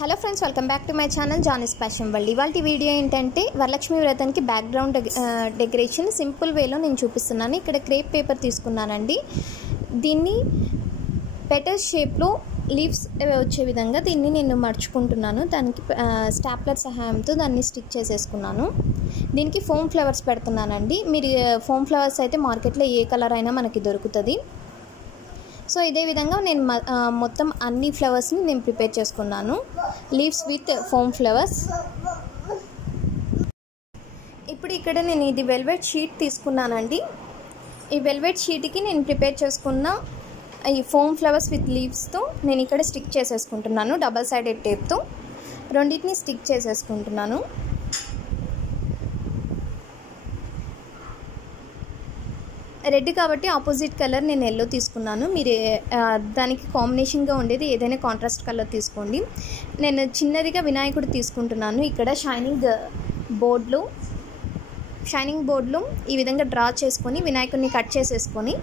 Hello friends, welcome back to my channel Johnny's fashion world. ఇవాళ video ఏంటంటే వరలక్ష్మి వ్రతానికి background decoration simple వేలో నేను చూపిస్తున్నాను. ఇక్కడ క్రేప్ పేపర్ తీసుకున్నానండి. దీన్ని పెటల్ షేప్లో లీవ్స్ వచ్చే విధంగా దీన్ని నేను మర్చుకుంటున్నాను. దానికి స్టాప్లర్ సహాయంతో దాన్ని స్టిక్ చేసేసుకున్నాను. దీనికి ఫోమ్ ఫ్లవర్స్ పెడుతున్నానండి. మీరు ఫోమ్ ఫ్లవర్స్ అయితే మార్కెట్లో ఏ కలర్ అయినా మనకి దొరుకుతుంది. సో ఇదే విధంగా నేను మొత్తం అన్ని ఫ్లవర్స్ని నేను ప్రిపేర్ చేసుకున్నాను. Leaves with foam flowers. ఇప్పుడు ఇక్కడ నేను ఇది వెల్వెట్ షీట్ తీసుకున్నానండి. ఈ వెల్వెట్ షీట్కి నేను ప్రిపేర్ చేసుకున్న ఈ ఫోమ్ ఫ్లవర్స్ విత్ లీవ్స్తో నేను ఇక్కడ స్టిక్ చేసేసుకుంటున్నాను. డబల్ సైడెడ్ టేప్తో రెండింటిని స్టిక్ చేసేసుకుంటున్నాను. రెడ్ కాబట్టి ఆపోజిట్ కలర్ నేను ఎల్లో తీసుకున్నాను. మీరు దానికి కాంబినేషన్గా ఉండేది ఏదైనా కాంట్రాస్ట్ కలర్ తీసుకోండి. నేను చిన్నదిగా వినాయకుడు తీసుకుంటున్నాను. ఇక్కడ షైనింగ్ బోర్డ్లో ఈ విధంగా డ్రా చేసుకొని వినాయకుడిని కట్ చేసేసుకొని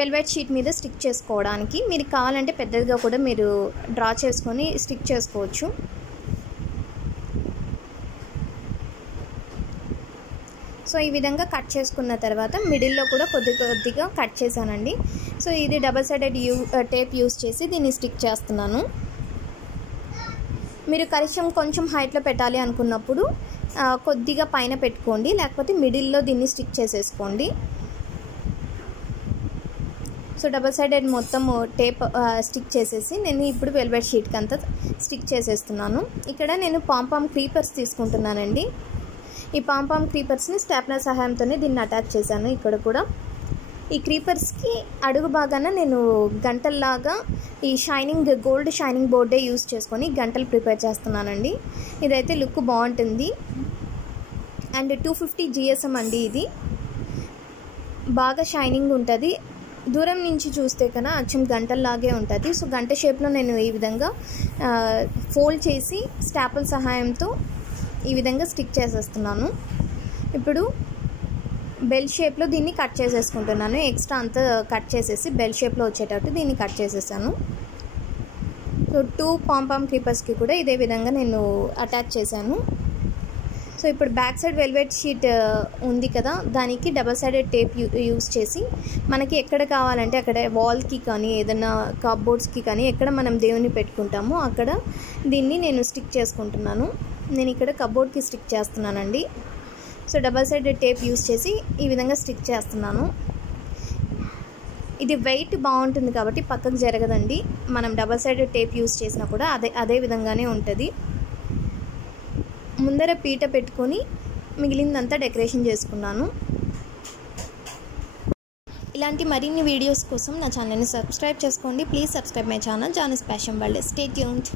వెల్వెట్ షీట్ మీద స్టిక్ చేసుకోవడానికి మీరు కావాలంటే పెద్దదిగా కూడా మీరు డ్రా చేసుకొని స్టిక్ చేసుకోవచ్చు. సో ఈ విధంగా కట్ చేసుకున్న తర్వాత మిడిల్లో కూడా కొద్దిగా కట్ చేశానండి. సో ఇది డబల్ సైడెడ్ టేప్ యూస్ చేసి దీన్ని స్టిక్ చేస్తున్నాను. మీరు కరిషం కొంచెం హైట్లో పెట్టాలి అనుకున్నప్పుడు కొద్దిగా పైన పెట్టుకోండి, లేకపోతే మిడిల్లో దీన్ని స్టిక్ చేసేసుకోండి. సో డబల్ సైడెడ్ మొత్తం టేప్ స్టిక్ చేసేసి నేను ఇప్పుడు వెల్వెట్ షీట్కి అంతా స్టిక్ చేసేస్తున్నాను. ఇక్కడ నేను పాంపామ్ క్రీపర్స్ తీసుకుంటున్నానండి. ఈ పాంపామ్ క్రీపర్స్ని స్టాప్లర్ సహాయంతోనే దీన్ని అటాచ్ చేశాను. ఇక్కడ కూడా ఈ క్రీపర్స్కి అడుగు భాగాన నేను గంటల్లాగా ఈ గోల్డ్ షైనింగ్ బోర్డే యూస్ చేసుకొని గంటలు ప్రిపేర్ చేస్తున్నానండి. ఇదైతే లుక్ బాగుంటుంది. అండ్ 250 GSM అండి. ఇది బాగా షైనింగ్ ఉంటుంది. దూరం నుంచి చూస్తే కన్నా అచ్చం గంటల్లాగే ఉంటుంది. సో గంట షేప్లో నేను ఈ విధంగా ఫోల్డ్ చేసి స్టాప్లర్ సహాయంతో ఈ విధంగా స్టిక్ చేసేస్తున్నాను. ఇప్పుడు బెల్ షేప్లో దీన్ని కట్ చేసేసుకుంటున్నాను. ఎక్స్ట్రా అంతా కట్ చేసేసి బెల్ షేప్లో వచ్చేటట్టు దీన్ని కట్ చేసేసాను. సో 2 పాంపామ్ క్రీపర్స్కి కూడా ఇదే విధంగా నేను అటాచ్ చేశాను. సో ఇప్పుడు బ్యాక్ సైడ్ వెల్వెట్ షీట్ ఉంది కదా, దానికి డబల్ సైడెడ్ టేప్ యూస్ చేసి మనకి ఎక్కడ కావాలంటే అక్కడ వాల్కి కానీ ఏదైనా కప్బోర్డ్స్కి కానీ ఎక్కడ మనం దేవుని పెట్టుకుంటామో అక్కడ దీన్ని నేను స్టిక్ చేసుకుంటున్నాను. నేను ఇక్కడ కప్బోర్డ్కి స్టిక్ చేస్తున్నానండి. So double sided tape use చేసి ఈ విధంగా స్టిక్ చేస్తున్నాను. ఇది వెయిట్ బాగుంటుంది కాబట్టి పక్కకు జరగదండి. మనం డబల్ సైడెడ్ టేప్ యూస్ చేసినా కూడా అదే విధంగానే ఉంటుంది. ముందర పీట పెట్టుకొని మిగిలిందంతా డెకరేషన్ చేసుకున్నాను. ఇలాంటి మరిన్ని వీడియోస్ కోసం నా ఛానల్ని సబ్స్క్రైబ్ చేసుకోండి. Please subscribe my channel Johnny's fashion world. Stay tuned.